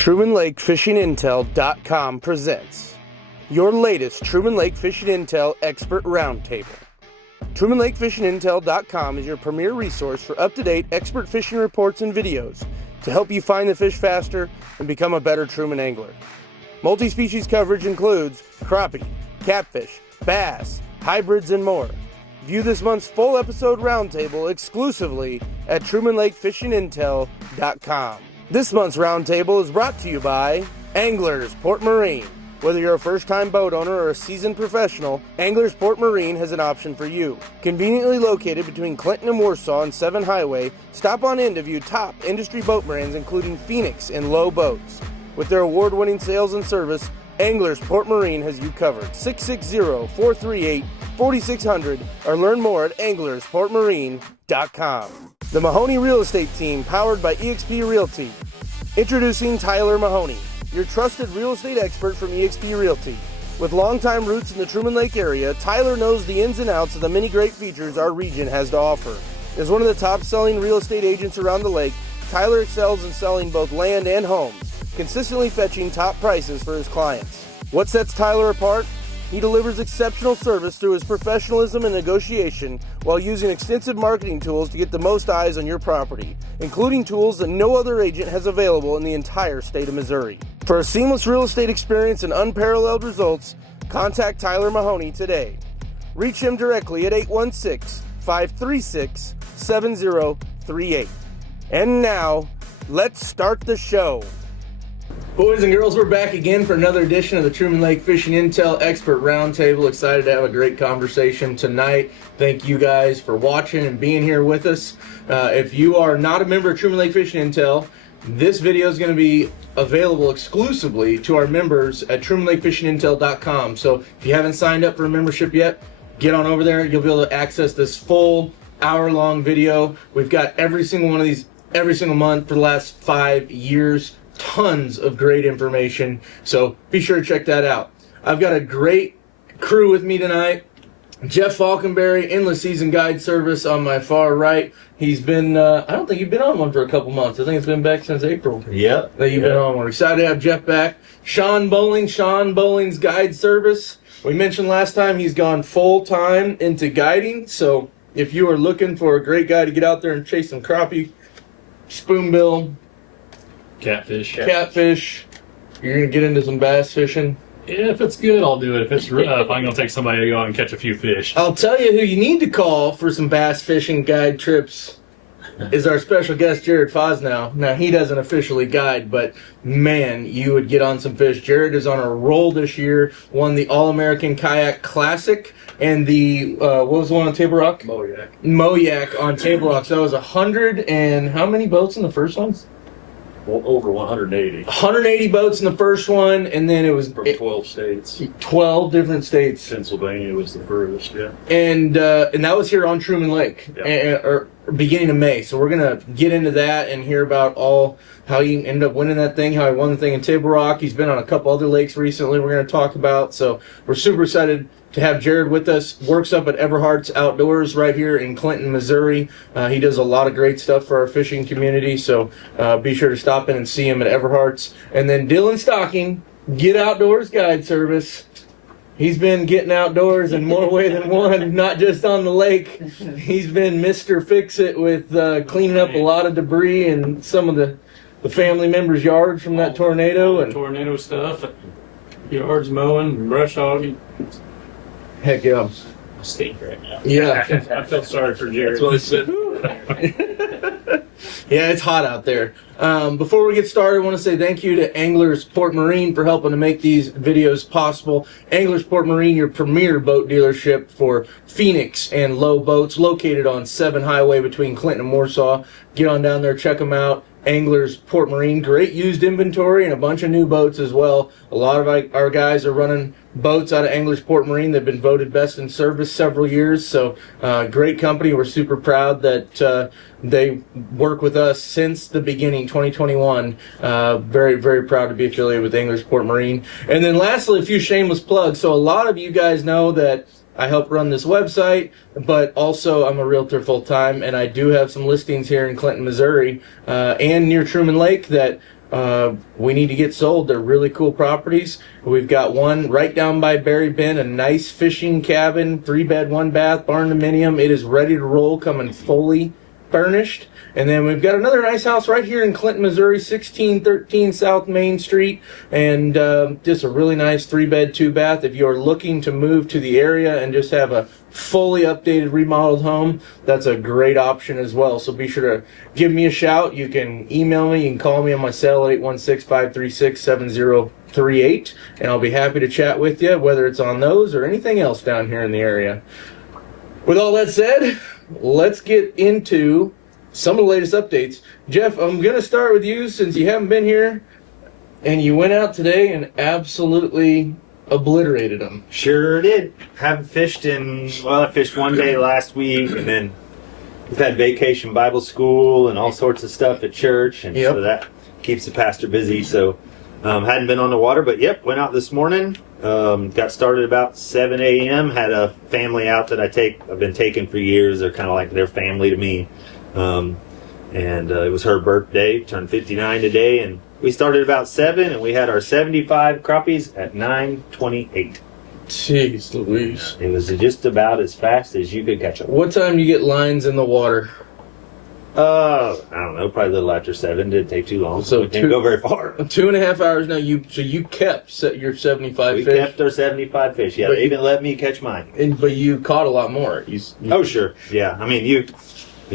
trumanlakefishingintel.com presents your latest Truman Lake Fishing Intel Expert Roundtable. trumanlakefishingintel.com is your premier resource for up-to-date expert fishing reports and videos to help you find the fish faster and become a better Truman angler. Multi-species coverage includes crappie, catfish, bass, hybrids, and more. View this month's full episode roundtable exclusively at trumanlakefishingintel.com. This month's roundtable is brought to you by Anglers Port Marine. Whether you're a first-time boat owner or a seasoned professional, Anglers Port Marine has an option for you. Conveniently located between Clinton and Warsaw and 7 Highway, stop on in to view top industry boat brands including Phoenix and Low Boats. With their award-winning sales and service, Anglers Port Marine has you covered. 660-438-4600 or learn more at anglersportmarine.com. The Mahoney Real Estate Team, powered by eXp Realty. Introducing Tyler Mahoney, your trusted real estate expert from eXp Realty. With longtime roots in the Truman Lake area, Tyler knows the ins and outs of the many great features our region has to offer. As one of the top-selling real estate agents around the lake, Tyler excels in selling both land and homes, consistently fetching top prices for his clients. What sets Tyler apart? He delivers exceptional service through his professionalism and negotiation while using extensive marketing tools to get the most eyes on your property, including tools that no other agent has available in the entire state of Missouri. For a seamless real estate experience and unparalleled results, contact Tyler Mahoney today. Reach him directly at 816-536-7038. And now, let's start the show. Boys and girls, we're back again for another edition of the Truman Lake Fishing Intel Expert Roundtable. Excited to have a great conversation tonight. Thank you guys for watching and being here with us. If you are not a member of Truman Lake Fishing Intel, this video is going to be available exclusively to our members at trumanlakefishingintel.com. So if you haven't signed up for a membership yet, get on over there. You'll be able to access this full hour-long video. We've got every single one of these every single month for the last 5 years. Tons of great information, so be sure to check that out. I've got a great crew with me tonight. Jeff Faulkenberry, Endless Season Guide Service on my far right. He's been, I don't think you've been on one for a couple months. I think it's been back since April. Yep. That you've been on one. We're excited to have Jeff back. Sean Bowling's Guide Service. We mentioned last time he's gone full-time into guiding, so if you are looking for a great guy to get out there and chase some crappie, spoonbill, catfish. You're gonna get into some bass fishing. Yeah, if it's good, I'll do it. If it's rough, I'm gonna take somebody to go out and catch a few fish. I'll tell you who you need to call for some bass fishing guide trips is our special guest, Jared Fosnow. Now, he doesn't officially guide, but man, you would get on some fish. Jared is on a roll this year, won the All-American Kayak Classic and the, what was the one on Table Rock? Moyak on Table Rock. So that was 100 and how many boats in the first one? Well, over 180. 180 boats in the first one, and then it was from 12 states. 12 different states. Pennsylvania was the furthest, yeah. And that was here on Truman Lake, yeah. or beginning of May. So we're gonna get into that and hear about how he ended up winning that thing, how he won the thing in Table Rock. He's been on a couple other lakes recently. We're gonna talk about. So we're super excited to have Jared with us. Works up at Everharts Outdoors right here in Clinton, Missouri. He does a lot of great stuff for our fishing community, so be sure to stop in and see him at Everharts. And then Dylan Stocking, Get Outdoors Guide Service. He's been getting outdoors in more way than one, not just on the lake. He's been Mr. Fix-It with cleaning up a lot of debris and some of the family members' yards from that tornado. And tornado stuff, yards mowing, brush hogging. Heck yeah. I stink right now. Yeah. I felt sorry for Jared. That's what I said. Yeah, it's hot out there. Before we get started, I want to say thank you to Anglers Port Marine for helping to make these videos possible. Anglers Port Marine, your premier boat dealership for Phoenix and Low Boats, located on 7 Highway between Clinton and Warsaw. Get on down there, check them out. Anglers Port Marine, great used inventory and a bunch of new boats as well. A lot of our guys are running boats out of Anglers Port Marine. They've been voted best in service several years, so great company. We're super proud that they work with us since the beginning, 2021. Very, very proud to be affiliated with Anglers Port Marine. And then lastly, a few shameless plugs. So a lot of you guys know that I help run this website, but also I'm a realtor full-time, and I do have some listings here in Clinton, Missouri, and near Truman Lake that we need to get sold. They're really cool properties. We've got one right down by Berry Bend, a nice fishing cabin, 3-bed, 1-bath, barn dominium. It is ready to roll, coming fully furnished. And then we've got another nice house right here in Clinton, Missouri, 1613 South Main Street, and just a really nice 3-bed, 2-bath. If you're looking to move to the area and just have a fully updated, remodeled home, that's a great option as well. So be sure to give me a shout. You can email me, you can call me on my cell at 816-536-7038, and I'll be happy to chat with you, whether it's on those or anything else down here in the area. With all that said, let's get into some of the latest updates. Jeff, I'm going to start with you since you haven't been here, and you went out today and absolutely obliterated them. Sure did. Haven't fished I fished one day last week, and then we've had vacation Bible school and all sorts of stuff at church, and so that keeps the pastor busy. So hadn't been on the water, but went out this morning. Got started about 7 a.m. Had a family out that I've been taking for years. They're kind of like their family to me. And it was her birthday, turned 59 today, and we started about 7, and we had our 75 crappies at 9:28. Jeez Louise. It was just about as fast as you could catch them. What time do you get lines in the water? I don't know, probably a little after 7. Didn't take too long. So we didn't go very far. 2.5 hours now. You kept your 75 We fish. kept our 75 fish. Yeah, But they even let me catch mine. But you caught a lot more. Oh, sure. Yeah. I mean, you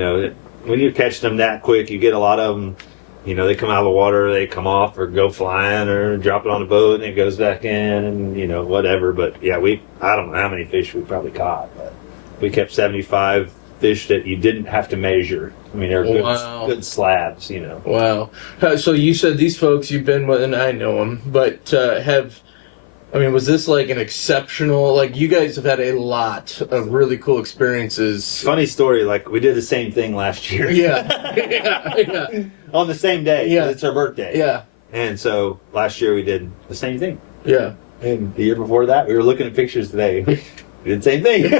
know, when you're catching them that quick, you get a lot of them. You know, they come out of the water, they come off or go flying or drop it on the boat and it goes back in and, whatever. But yeah, I don't know how many fish we probably caught, but we kept 75 fish that you didn't have to measure. I mean, they're good slabs, Wow. So you said these folks you've been with, and I know them, but was this like an exceptional, you guys have had a lot of really cool experiences. Funny story, we did the same thing last year. Yeah. On the same day. Yeah. It's her birthday. Yeah. And so last year we did the same thing. Yeah. And the year before that, we were looking at pictures today. We did the same thing.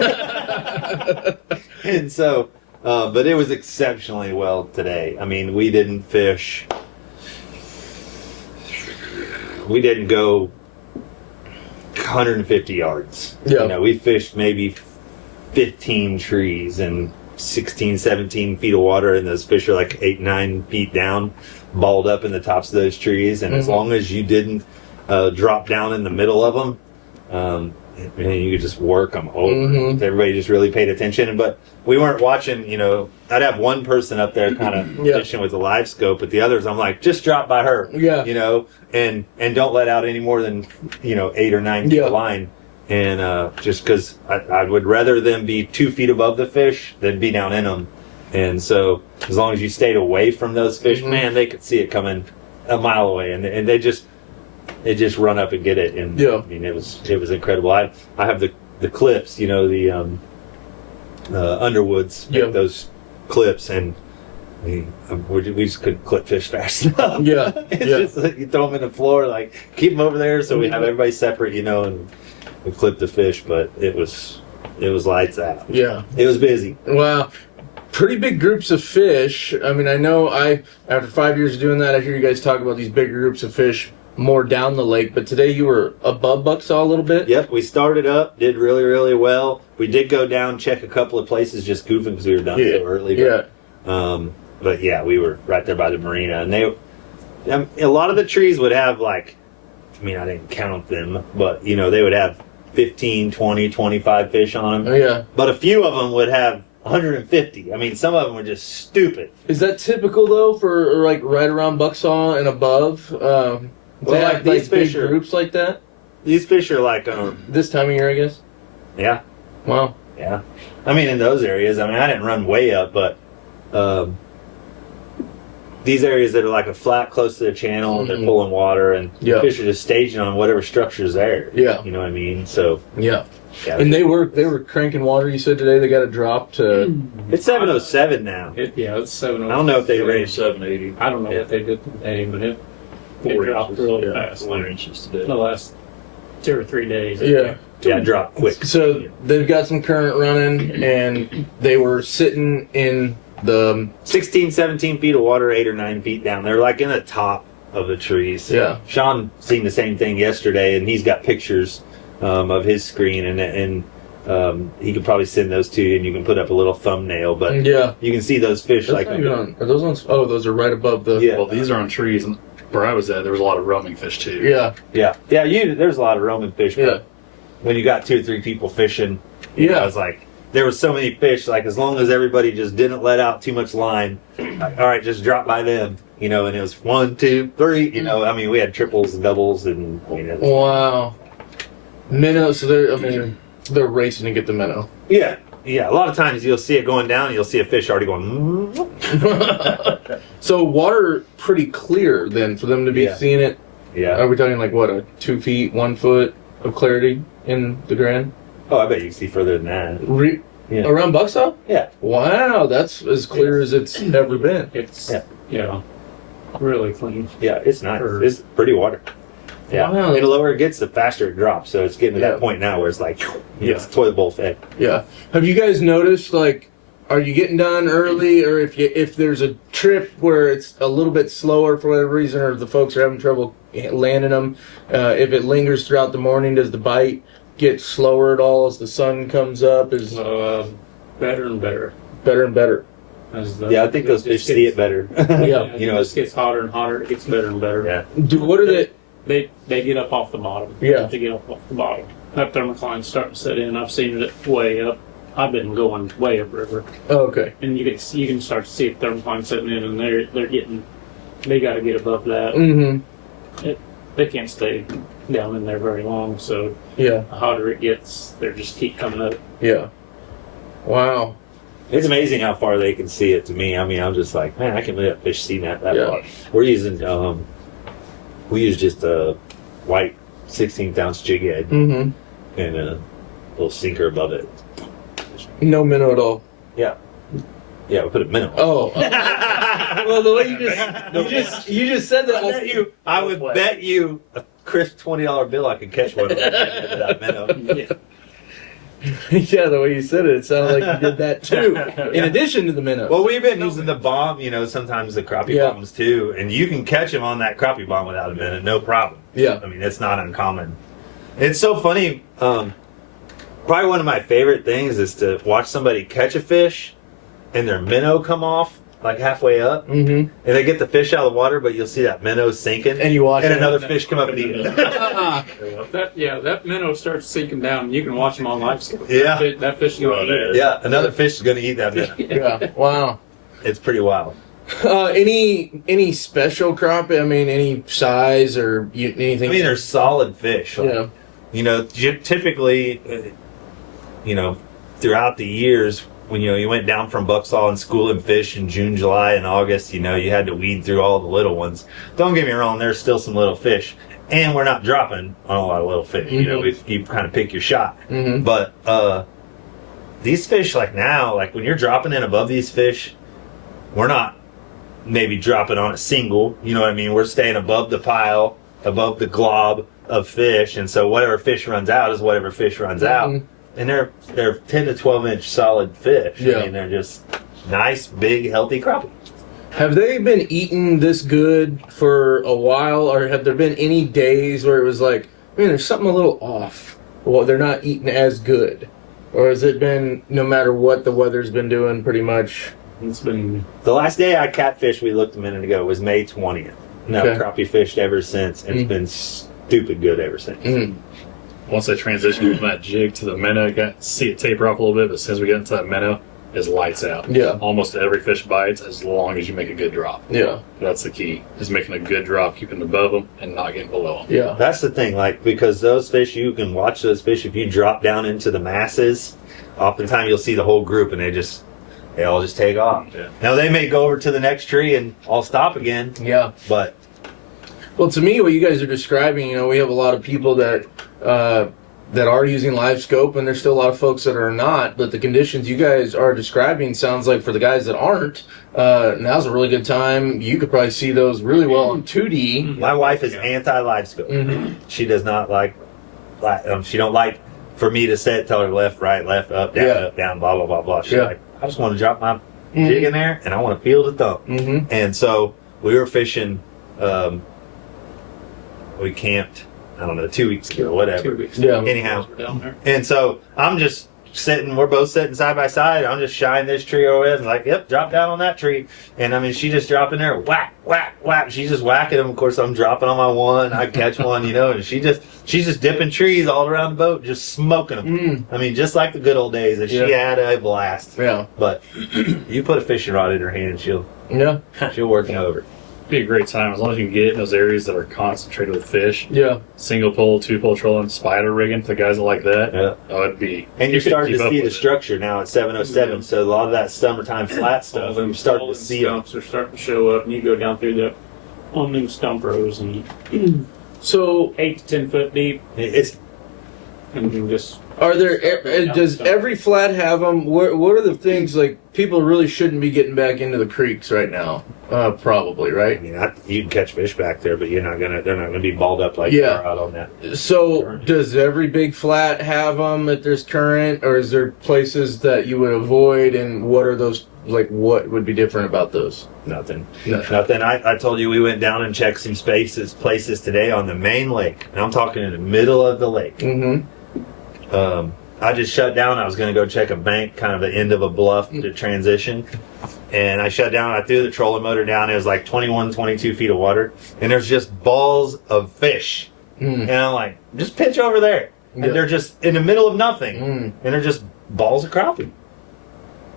And so, but it was exceptionally well today. I mean, we didn't fish. We didn't go 150 yards. Yeah. We fished maybe 15 trees and 16, 17 feet of water, and those fish are 8, 9 feet down, balled up in the tops of those trees. And as long as you didn't drop down in the middle of them, you could just work them over. Everybody just really paid attention. But we weren't watching, I'd have one person up there kind of fishing with the live scope, but the others, I'm like, just drop by her, and don't let out any more than, 8 or 9 feet of line. And just because I would rather them be 2 feet above the fish than be down in them. And so as long as you stayed away from those fish, man, they could see it coming a mile away, and they just run up and get it. And I mean, it was incredible. I have the clips, the Underwoods make those clips, and we just couldn't clip fish fast enough. Yeah. It's just you throw them in the floor, keep them over there so we have everybody separate, and we clip the fish. But it was lights out. Yeah. It was busy. Wow. Pretty big groups of fish. I mean, I know after 5 years of doing that, I hear you guys talk about these bigger groups of fish more down the lake, but today you were above Bucksaw a little bit? Yep, we started up, did really, really well. We did go down, check a couple of places just goofing because we were done so early. But yeah, we were right there by the marina, and a lot of the trees would have I didn't count them, but they would have 15, 20, 25 fish on them. Yeah. But a few of them would have 150. I mean, some of them were just stupid. Is that typical though for right around Bucksaw and above? These fish big groups like that? These fish are this time of year, I guess? Yeah. Wow. Yeah. I mean, in those areas, I didn't run way up, but these areas that are a flat close to the channel, and they're pulling water, and the fish are just staging on whatever structure's there. Yeah. You know what I mean? So. Yeah. And they were cranking water. You said today they got it dropped to. It's 707 now. It's 707. I don't know if they raised 780. I don't know what they did today, but it dropped really fast. 4 inches today. The last 2 or 3 days. Yeah. Yeah, drop quick. So they've got some current running, and they were sitting in the 16, 17 feet of water, 8 or 9 feet down. They're in the top of the trees. Yeah. Sean seen the same thing yesterday, and he's got pictures of his screen, and he could probably send those to you, and you can put up a little thumbnail. But Yeah. you can see those fish That's not even on, are those ones? Oh, those are right above the. Yeah. Well, these are on trees, and where I was at, there was a lot of roaming fish too. Yeah. Yeah. There's a lot of roaming fish. But Yeah. when you got 2 or 3 people fishing, Yeah. I was like, there was so many fish. Like, as long as everybody just didn't let out too much line, like, all right, just drop by them. And it was 1, 2, 3. I mean, we had triples and doubles, and Wow. Minnow. So they're racing to get the minnow. yeah. A lot of times you'll see it going down, and you'll see a fish already going. So water pretty clear then for them to be Yeah. seeing it. Yeah. Are we talking like what, a 2 feet, 1 foot of clarity in the Grand? Oh, I bet you can see further than that. Yeah. Around Bucksaw? Yeah. Wow, that's as clear as it's ever been. It's really clean. Yeah, it's nice. It's pretty water. Yeah. Wow. And the lower it gets, the faster it drops. So it's getting to that point now where it's like, it's toilet bowl fed. Yeah. Have you guys noticed, like, are you getting done early, or if there's a trip where it's a little bit slower for whatever reason, or the folks are having trouble landing them, if it lingers throughout the morning, does the bite get slower at all as the sun comes up? Is Better and better. better and better? Yeah, I think those fish see it better. Yeah. It gets hotter and hotter. It gets better and better. Yeah. What are they? They get up off the bottom. Yeah. They get up off the bottom. That thermocline's starting to set in. I've seen it way up. I've been going way upriver, Oh, okay. and you can start to see the thermocline setting in, and they got to get above that. Mm-hmm. They can't stay down in there very long, so Yeah. the hotter it gets, they just keep coming up. Yeah. Wow. It's amazing how far they can see it to me. I mean, I'm just like, man, I can't believe that fish seen that Yeah. far. We're using, we use just a white 16th ounce jig head Mm-hmm. and a little sinker above it. No minnow at all. Yeah. Yeah, we put a minnow. Oh. Well, the way you just said that. I would bet you a crisp $20 bill I could catch one with that minnow. Yeah, the way you said it, it sounded like you did that too. In addition to the minnows. Well, we've been using the bomb, sometimes the crappie bombs too, and you can catch them on that crappie bomb without a minute, no problem. Yeah. I mean, it's not uncommon. It's so funny. Probably one of my favorite things is to watch somebody catch a fish and their minnow come off like halfway up, Mm-hmm. and they get the fish out of the water, but you'll see that minnow sinking, And you watch and it. another fish come up and eat it. That minnow starts sinking down, and you can watch them on live scope. Yeah. That fish is going to eat it. Yeah, another fish is going to eat that minnow. Yeah. Wow. It's pretty wild. Any special crappie? I mean, any size or anything? I mean, they're solid fish. Like, yeah. Typically, throughout the years, when you went down from Bucksaw and schooling fish in June, July, and August, you had to weed through all the little ones. Don't get me wrong, there's still some little fish, and we're not dropping on a lot of little fish. You kind of pick your shot. Mm-hmm. But these fish, like now, like when you're dropping in above these fish, we're not maybe dropping on a single. You know what I mean? We're staying above the pile, above the glob of fish, and so whatever fish runs out is whatever fish runs out. And they're 10 to 12 inch solid fish. Yeah. I mean, they're just nice, big, healthy crappie. Have they been eating this good for a while, or have there been any days where it was like, man, there's something a little off? Well, they're not eating as good. Or has it been, no matter what the weather's been doing, pretty much? It's been The last day I catfished, we looked a minute ago, was May 20th. Now Okay. crappie fished ever since. And it's been stupid good ever since. Mm. Once they transitioned from that jig to the minnow, you got to see it taper off a little bit, but as soon as we get into that minnow, it's lights out. Yeah. Almost every fish bites as long as you make a good drop. Yeah. That's the key, is making a good drop, keeping above them, and not getting below them. Yeah. That's the thing, like, because those fish, you can watch those fish, if you drop down into the masses, oftentimes you'll see the whole group and they all just take off. Yeah. Now they may go over to the next tree and all stop again, Yeah. but Well, to me, what you guys are describing, we have a lot of people that are using live scope, and there's still a lot of folks that are not. But the conditions you guys are describing sounds like for the guys that aren't, now's a really good time. You could probably see those really well on 2D. my wife is anti-live scope. Mm-hmm. She does not like she don't like for me to tell her left, right, left, up, down, blah, blah, blah, blah. She's like, I just want to drop my jig in there, and I want to feel the thump. Mm-hmm. And so we were fishing we camped, I don't know, 2 weeks ago, whatever. 2 weeks. Yeah. Anyhow, Down there. and so I'm just we're both sitting side by side. I'm just shying this tree over with, and like, yep, drop down on that tree. And I mean, she just dropping there, whack, whack, whack. She's just whacking them. Of course, I'm dropping on my one. I catch one, and she's just dipping trees all around the boat, just smoking them. I mean, just like the good old days. And she had a blast. Yeah. But you put a fishing rod in her hand, she'll work it over. Be a great time as long as you can get in those areas that are concentrated with fish. Yeah. Single pole, 2-pole trolling, spider rigging for the guys that like that. Yeah. Oh, it'd be. And you're could starting keep to up see the with it. structure now at 707. So a lot of that summertime flat stuff, you're starting to see them. Stumps are starting to show up, and you go down through on new stump rows and So 8 to 10 foot deep, It's and you just are there? Does every flat have them? What are the things like people really shouldn't be getting back into the creeks right now? Probably, I right? mean, you can catch fish back there, but they're not gonna be balled up like they are out on that. So does every big flat have them at this current, or is there places that you would avoid? And what are those like? What would be different about those? Nothing. I told you we went down and checked some places today on the main lake, and I'm talking in the middle of the lake. Mm-hmm. I just shut down. I was going to go check a bank, kind of the end of a bluff to transition. And I shut down. I threw the trolling motor down. It was like 21, 22 feet of water. And there's just balls of fish. And I'm like, just pitch over there. And they're just in the middle of nothing. And they're just balls of crappie.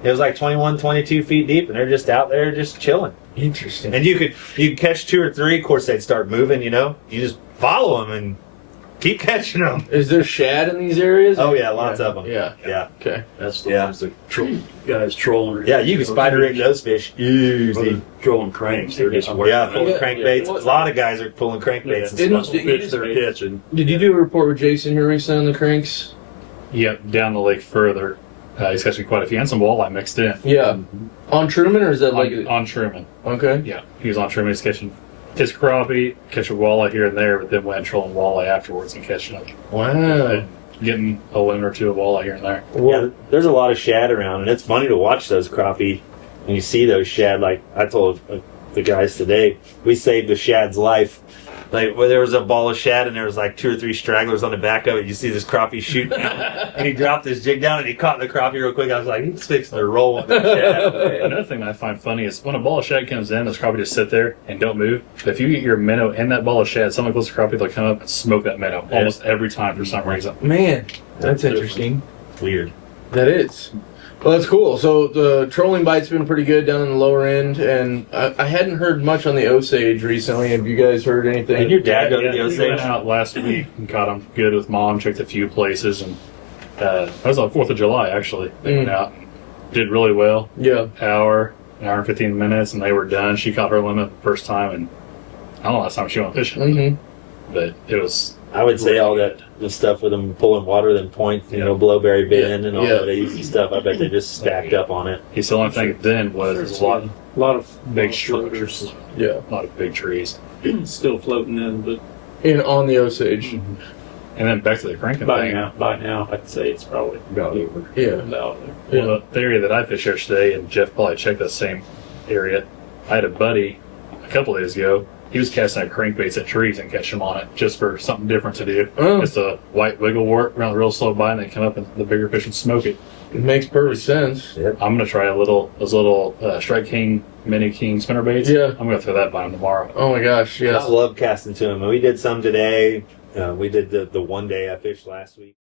It was like 21, 22 feet deep. And they're just out there just chilling. Interesting. And you could catch 2 or 3. Of course, they'd start moving, You just follow them and keep catching them. Is there shad in these areas? Oh, yeah, lots of them. Yeah. Yeah. Okay. That's the ones that guys trolling. Yeah, you can spider rig those fish easy. Trolling cranks. They're just working. Yeah, pulling Yeah. crankbaits. A lot of guys are pulling crankbaits. and Didn't- stuff. Fish they're catching. Did you do a report with Jason here recently on the cranks? Yep, down the lake further. He's catching quite a few, and some walleye mixed in. Yeah. On Truman, or is that like On Truman. okay? Yeah, he was on Truman. He's catching his crappie, catching walleye here and there, but then went trolling walleye afterwards and catching them. Wow. Getting a limit or 2 of walleye here and there. Yeah, there's a lot of shad around, and it's funny to watch those crappie when you see those shad. Like I told the guys today, we saved the shad's life. Like where there was a ball of shad and there was like 2 or 3 stragglers on the back of it. You see this crappie shooting out, and he dropped his jig down and he caught the crappie real quick. I was like, he's fixing to roll with the shad. Another thing that I find funny is when a ball of shad comes in, those crappie just sit there and don't move. But if you get your minnow in that ball of shad, someone close to crappie, they'll come up and smoke that minnow almost every time for some reason. Man, that's interesting. Weird. That is. Well, that's cool. So the trolling bite's been pretty good down in the lower end, and I hadn't heard much on the Osage recently. Have you guys heard anything? And your dad go to the We went Osage? out last week and caught them good with Mom, checked a few places, and that was on 4th of July, actually. They went out and did really well. Yeah. An hour and 15 minutes, and they were done. She caught her limit the first time, and I don't know last time she went fishing, Mm-hmm. but it was. I would say all that the stuff with them pulling water, then point, Blowberry Bend and all that easy stuff. I bet they just stacked up on it. He's the only thing then was there's a lot a lot of big structures structures, Yeah. a lot of big trees. still floating in, but On the Osage. And then back to the cranking thing. by now, I'd say it's probably About over. Yeah. about there. Well, the area that I fished there today, and Jeff probably checked that same area. I had a buddy a couple days ago. He was casting out crankbaits at trees and catching them on it just for something different to do. Oh. Just a white wigglewort around real slow by, and they come up and the bigger fish and smoke it. It makes perfect sense. I'm gonna try those little Strike King, Mini King spinnerbaits. Yeah. I'm gonna throw that by him tomorrow. Oh my gosh, yes. I love casting to them. We did some today. We did the one day I fished last week.